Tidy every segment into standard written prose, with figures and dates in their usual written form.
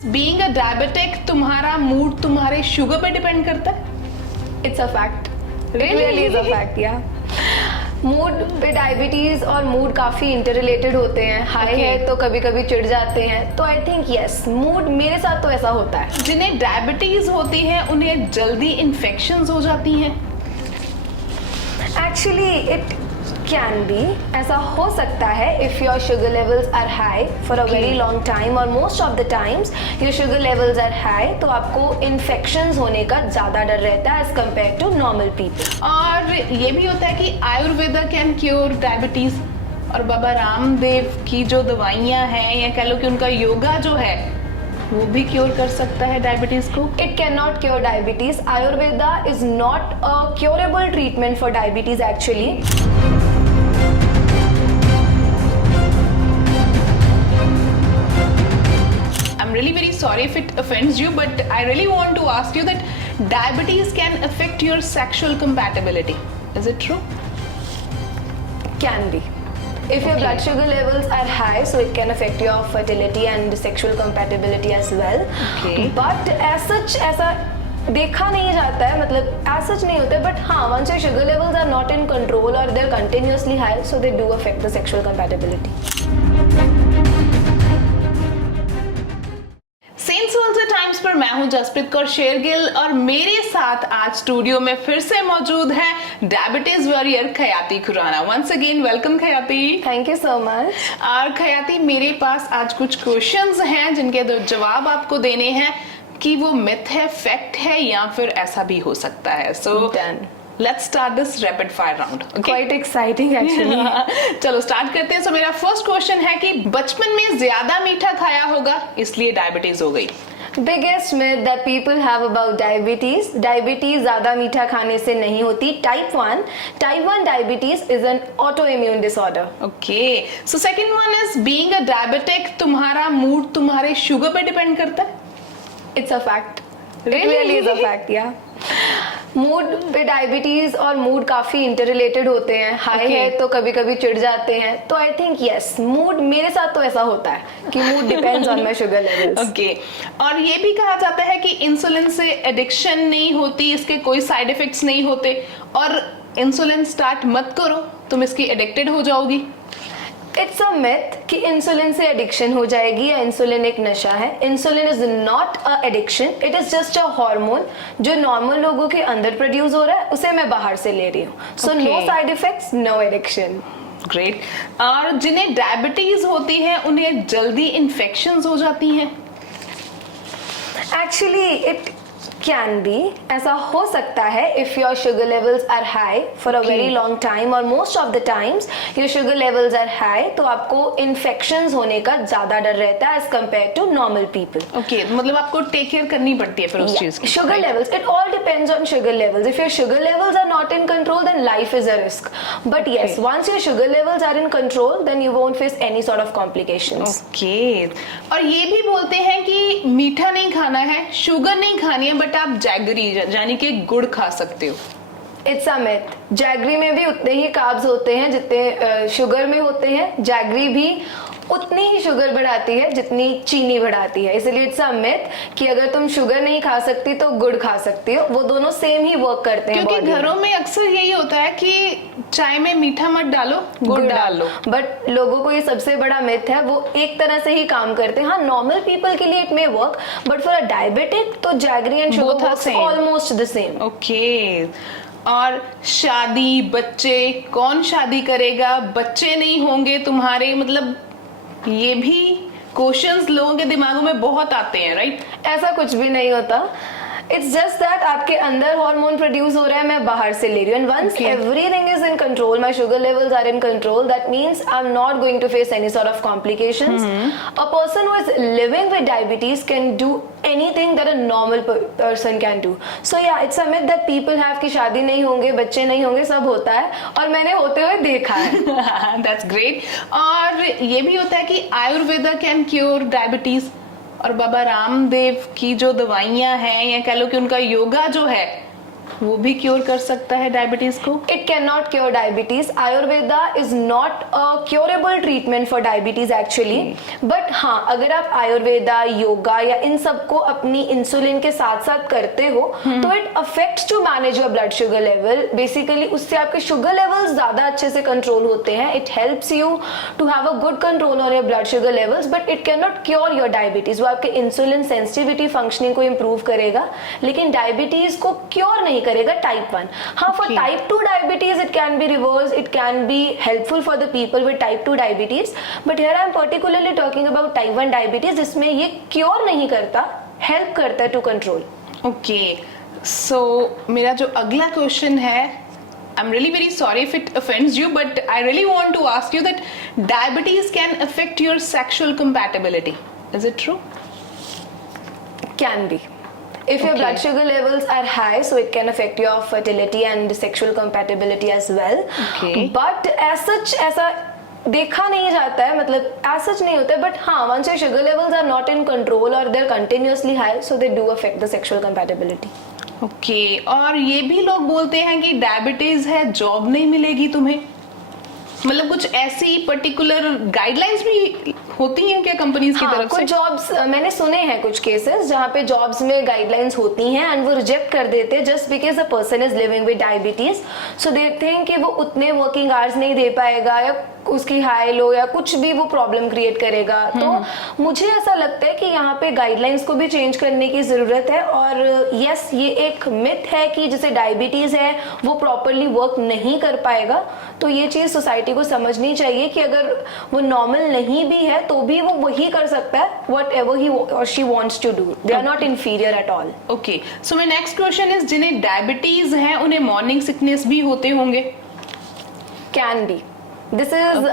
Being a diabetic तुम्हारा mood तुम्हारे sugar पे डिपेंड करता है? It's a fact, Really? Really is a fact. या मूड पे डायबिटीज और मूड काफी इंटररिलेटेड होते हैं। High Okay. है तो कभी कभी चिढ़ जाते हैं, तो आई थिंक यस, मूड मेरे साथ तो ऐसा होता है। जिन्हें डायबिटीज होती है उन्हें जल्दी इन्फेक्शंस हो जाती हैं। एक्चुअली इट कैन बी, ऐसा हो सकता है if your sugar levels are high for a Okay. Very long time और most of the times your sugar levels are high, तो आपको इन्फेक्शंस होने का ज्यादा डर रहता है as compared to normal people. और ये भी होता है कि आयुर्वेदा कैन क्योर डायबिटीज, और बाबा रामदेव की जो दवाइयाँ हैं या कह लो कि उनका योगा जो है वो भी क्योर कर सकता है डायबिटीज को। It cannot cure diabetes. Ayurveda is not a curable treatment for diabetes actually. I'm really very sorry if it offends you, but I really want to ask you that diabetes can affect your sexual compatibility. Is it true? Can be. If your Okay. blood sugar levels are high, so it can affect your fertility and sexual compatibility as well. Okay. But as such, ऐसा देखा नहीं जाता है, मतलब as such नहीं होता है, but हाँ, once your sugar levels are not in control or they're continuously high, so they do affect the sexual compatibility. Sense world times पर मैं हूं जसप्रीत कौर शेरगिल और मेरे साथ आज स्टूडियो में फिर से मौजूद है diabetes warrior Khyati Khurana. Once again welcome Khyati. Thank you so much. और खयाती, मेरे पास आज कुछ क्वेश्चंस हैं जिनके दो जवाब आपको देने हैं कि वो मिथ है, फैक्ट है या फिर ऐसा भी हो सकता है। सो Done. Let's start this rapid fire round. Quite exciting actually. चलो स्टार्ट करते हैं। सो मेरा फर्स्ट क्वेश्चन है कि बचपन में ज्यादा मीठा खाया होगा इसलिए डायबिटीज हो गई। Biggest myth that people have about diabetes. Diabetes ज्यादा मीठा खाने से नहीं होती। Type 1 diabetes is an autoimmune disorder. Okay, so second one is being a diabetic तुम्हारा मूड तुम्हारे शुगर पे डिपेंड करता है? It's a fact. It Really? really is a fact, yeah. Mood पे डायबिटीज और मूड काफी इंटररिलेटेड होते हैं। High Okay. है तो कभी कभी चिढ़ जाते हैं, तो आई थिंक यस, मूड मेरे साथ तो ऐसा होता है कि mood depends on my sugar levels. Okay, और ये भी कहा जाता है कि इंसुलिन से एडिक्शन नहीं होती, इसके कोई साइड इफेक्ट्स नहीं होते, और इंसुलिन स्टार्ट मत करो तुम इसकी एडिक्टेड हो जाओगी। इट्स अ मिथ कि इंसुलिन से एडिक्शन हो जाएगी या इंसुलिन एक नशा है। Insulin is not a addiction, it is just a hormone जो नॉर्मल लोगों के अंदर प्रोड्यूस हो रहा है, उसे मैं बाहर से ले रही हूँ। So no Okay. Side effects, no addiction. Great. और जिन्हें डायबिटीज होती है उन्हें जल्दी इन्फेक्शंस हो जाती हैं? एक्चुअली इट कैन बी, ऐसा हो सकता है if your sugar levels are high for a Okay. Very long time और most of the times your sugar levels are high, तो आपको इन्फेक्शंस होने का ज्यादा डर रहता है as compared to normal people. Okay, मतलब आपको टेक केयर करनी पड़ती है फिर उस चीज की। Sugar right? levels, it all depends on sugar levels. If your sugar levels are not in control, then life is a risk. But yes, Okay. once your sugar levels are in control, then you won't face any sort of complications. Okay, और ये भी बोलते हैं कि मीठा नहीं खाना है, शुगर नहीं खानी है, बट आप जैगरी यानी कि गुड़ खा सकते हो। It's a myth. जैगरी में भी उतने ही कार्ब्स होते हैं जितने शुगर में होते हैं। जैगरी भी उतनी ही शुगर बढ़ाती है जितनी चीनी बढ़ाती है, इसलिए इट्स अ मिथ कि अगर तुम शुगर नहीं खा सकती तो गुड़ खा सकती हो। वो दोनों सेम ही वर्क करते हैं क्योंकि body में। घरों में अक्सर यही होता है कि चाय में मीठा मत डालो, गुड़ डाल लो। बट लोगों को ये सबसे बड़ा मिथ है, वो एक तरह से ही काम करते हैं। हाँ, नॉर्मल पीपल के लिए it may work, but for a diabetic तो jaggery and Both are sugar same. Almost the same. Okay, और शादी, बच्चे, कौन शादी करेगा, बच्चे नहीं होंगे तुम्हारे, मतलब ये भी क्वेश्चंस लोगों के दिमागों में बहुत आते हैं, राइट? ऐसा कुछ भी नहीं होता। इट्स जस्ट दैट आपके अंदर हार्मोन प्रोड्यूस हो रहा है, मैं बाहर से ले रही हूँ। And once Okay. Everything is in control, my sugar levels are in control, that means I am not going to face any sort of complications. A person who is living with diabetes can do anything that a normal person can do. So yeah, it's a myth that people have कि शादी नहीं होंगे, बच्चे नहीं होंगे, सब होता है और मैंने होते हुए देखा है। That's great. और ये भी होता है कि आयुर्वेदा कैन क्योर डायबिटीज, और बाबा रामदेव की जो दवाइयां हैं या कह लो कि उनका योगा जो है वो भी क्योर कर सकता है डायबिटीज को? It cannot cure diabetes. Ayurveda is not a curable treatment for diabetes actually. But हाँ, अगर आप आयुर्वेदा, योगा या इन सबको अपनी इंसुलिन के साथ साथ करते हो तो it affects to manage your blood sugar level. Basically उससे आपके sugar levels ज्यादा अच्छे से कंट्रोल होते हैं. It helps you to have a good control on your blood sugar levels, but it cannot cure your diabetes. वो आपके insulin sensitivity functioning को इम्प्रूव करेगा, लेकिन डायबिटीज को क्योर नहीं करेगा टाइप 1. हाँ, for type 2 diabetes it can be reversed, it can be helpful for the people with type 2 diabetes, but here I am particularly talking about type 1 diabetes जिसमें ये cure नहीं करता, हेल्प करता है टू कंट्रोल. ओके, सो मेरा जो अगला question है, I'm really very sorry if it offends you, but I really want to ask you that diabetes can affect your sexual compatibility. Is it true? Can be. If your Okay. blood sugar levels are high, so it can affect your fertility and sexual compatibility as well. Okay. But as such, ऐसा देखा नहीं जाता है, मतलब as such नहीं होता है. But हाँ, once your sugar levels are not in control or they're continuously high, so they do affect the sexual compatibility. Okay, और ये भी लोग बोलते हैं कि डायबिटीज है, जॉब नहीं मिलेगी तुम्हें. मतलब कुछ ऐसी पर्टिकुलर गाइडलाइंस भी होती हैं क्या कंपनीज की हाँ, तरफ कुछ से? जॉब्स मैंने सुने हैं कुछ केसेस जहाँ पे जॉब्स में गाइडलाइंस होती हैं एंड वो रिजेक्ट कर देते हैं just because a person is living with diabetes. So देखते हैं कि वो उतने वर्किंग आवर्स नहीं दे पाएगा या उसकी हाई लो या कुछ भी वो प्रॉब्लम क्रिएट करेगा. तो मुझे ऐसा लगता है कि यहाँ पे गाइडलाइंस को भी चेंज करने की जरूरत है. और यस, ये एक मिथ है कि जिसे डायबिटीज है वो प्रॉपरली वर्क नहीं कर पाएगा. तो ये चीज सोसाइटी को समझनी चाहिए कि अगर वो नॉर्मल नहीं भी है तो भी वो वही कर सकता है वट एवर ही और she wants to do. They are not inferior at all. Okay, so my next question is, जिन्हें डायबिटीज है उन्हें मॉर्निंग सिकनेस भी होते होंगे? Can be. This is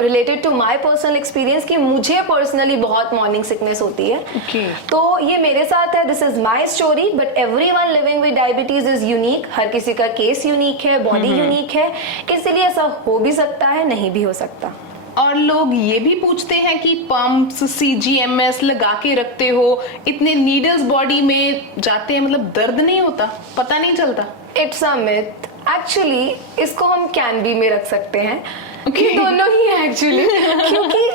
related to my personal experience कि मुझे personally बहुत मॉर्निंग सिकनेस होती है. Okay. तो ये मेरे साथ है, this is my story, but everyone living with diabetes is unique. हर किसी का केस यूनिक है, बॉडी यूनिक है, इसलिए ऐसा हो भी सकता है, नहीं भी हो सकता. और लोग ये भी पूछते हैं कि पंप्स, CGMS लगा के रखते हो, इतने नीडल्स बॉडी में जाते हैं, मतलब दर्द नहीं होता, पता नहीं चलता? It's a myth. एक्चुअली इसको हम कैन बी में रख सकते हैं. Okay. ये दोनों ही है एक्चुअली. क्योंकि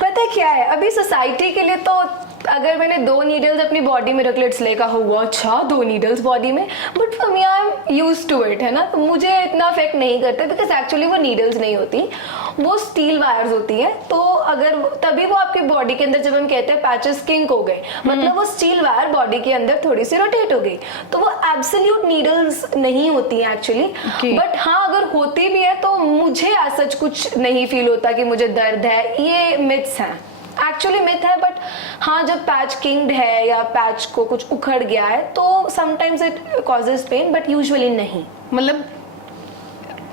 पता क्या है, अभी सोसाइटी के लिए तो अगर मैंने 2 नीडल्स अपनी बॉडी में रख ले, इट्स लाइक हुआ अच्छा 2 नीडल्स बॉडी में, but for me I am used to it, है ना. तो मुझे इतना अफेक्ट नहीं करते बिकॉज एक्चुअली वो नीडल्स नहीं होती, वो स्टील वायर्स होती हैं. तो अगर तभी वो आपकी बॉडी के अंदर, जब हम कहते हैं पैचेस किंक हो गए, मतलब वो स्टील वायर बॉडी के अंदर थोड़ी सी रोटेट हो गई, तो वो एब्सोल्यूट नीडल्स नहीं होती हैं एक्चुअली. Okay. बट हाँ, अगर होती भी है तो मुझे ऐसा कुछ नहीं फील होता कि मुझे दर्द है. ये मिथ्स हैं, एक्चुअली मिथ है. बट हाँ, जब पैच किंग्ड है या पैच को कुछ उखड़ गया है तो sometimes it causes pain, but usually नहीं. मतलब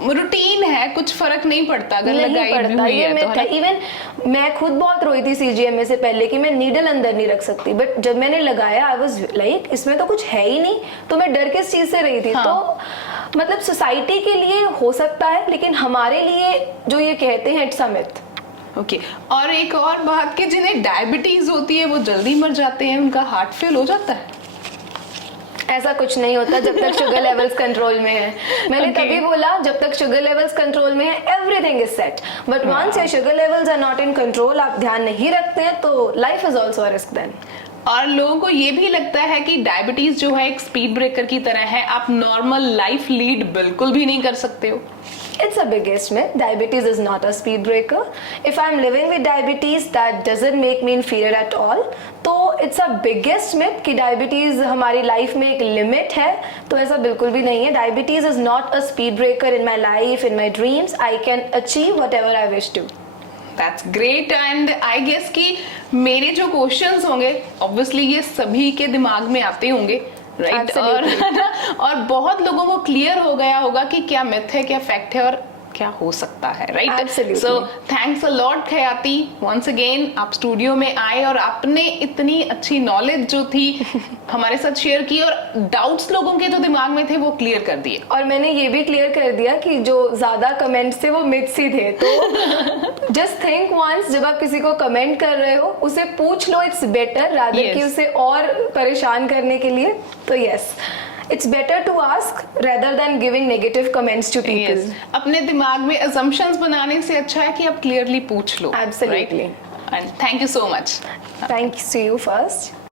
रूटीन है, कुछ फर्क नहीं पड़ता अगर नहीं लगाई भी पड़ता, हुई ये है तो, मिथ है है. ना? इवन मैं खुद बहुत रोई थी CGMA से पहले कि मैं नीडल अंदर नहीं रख सकती, बट जब मैंने लगाया आई वाज लाइक इसमें तो कुछ है ही नहीं, तो मैं डर किस चीज से रही थी. हाँ. तो मतलब सोसाइटी के लिए हो सकता है, लेकिन हमारे लिए जो ये कहते हैं इट्स अ मिथ. ओके, और एक और बात कि जिन्हें डायबिटीज होती है वो जल्दी मर जाते हैं, उनका हार्ट फेल हो जाता है? ऐसा कुछ नहीं होता जब तक शुगर लेवल्स कंट्रोल में है. मैंने Okay. तभी बोला जब तक शुगर लेवल्स कंट्रोल में है everything is set, but once your sugar levels are not in control, आप ध्यान नहीं रखते हैं, तो life is also a risk then. और लोगों को ये भी लगता है कि डायबिटीज जो है एक स्पीड ब्रेकर की तरह है, आप नॉर्मल लाइफ लीड बिल्कुल भी नहीं कर सकते हो. It's a biggest myth. Diabetes is not a speed breaker. If I'm living with diabetes, that doesn't make me inferior at all. तो it's a biggest myth कि diabetes हमारी लाइफ में एक लिमिट है, तो ऐसा बिल्कुल भी नहीं है. Diabetes is not a speed breaker in my life, in my dreams. I can achieve whatever I wish to. That's great. And I guess कि मेरे जो क्वेश्चंस होंगे ऑब्वियसली ये सभी के दिमाग में आते होंगे, राइट? और है ना, और बहुत लोगों को क्लियर हो गया होगा कि क्या मिथ है, क्या फैक्ट है और क्या हो सकता है, right? Absolutely. So thanks a lot Khyati, once again आप स्टूडियो में आए और आपने इतनी अच्छी नॉलेज जो थी हमारे साथ शेयर की और डाउट्स लोगों के जो दिमाग में थे वो क्लियर कर दिए. और मैंने ये भी क्लियर कर दिया कि जो ज्यादा कमेंट्स थे वो मिथ्स ही थे. तो जस्ट थिंक वंस, जब आप किसी को कमेंट कर रहे हो उसे पूछ लो, इट्स बेटर रादर Yes. कि उसे और परेशान करने के लिए. तो yes, It's better to ask rather than giving negative comments to people. Yes. अपने दिमाग में assumptions बनाने से अच्छा है कि आप clearly पूछ लो. Absolutely. Right? And thank you so much. Thanks to you first.